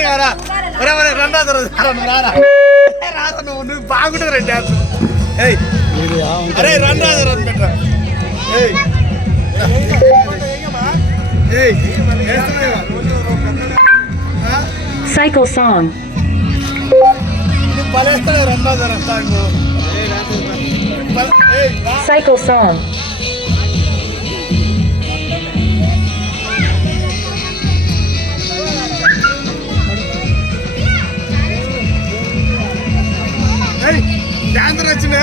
ఉంది కదా రెండో రారా రారా నువ్వు బాగుంటుంది రండి డ్యాన్స్ అరే రెండో పెట్టరా Cycle song. బలేస్తాడు రెండో సాంగ్ Cycle song. డాన్స్ వచ్చింది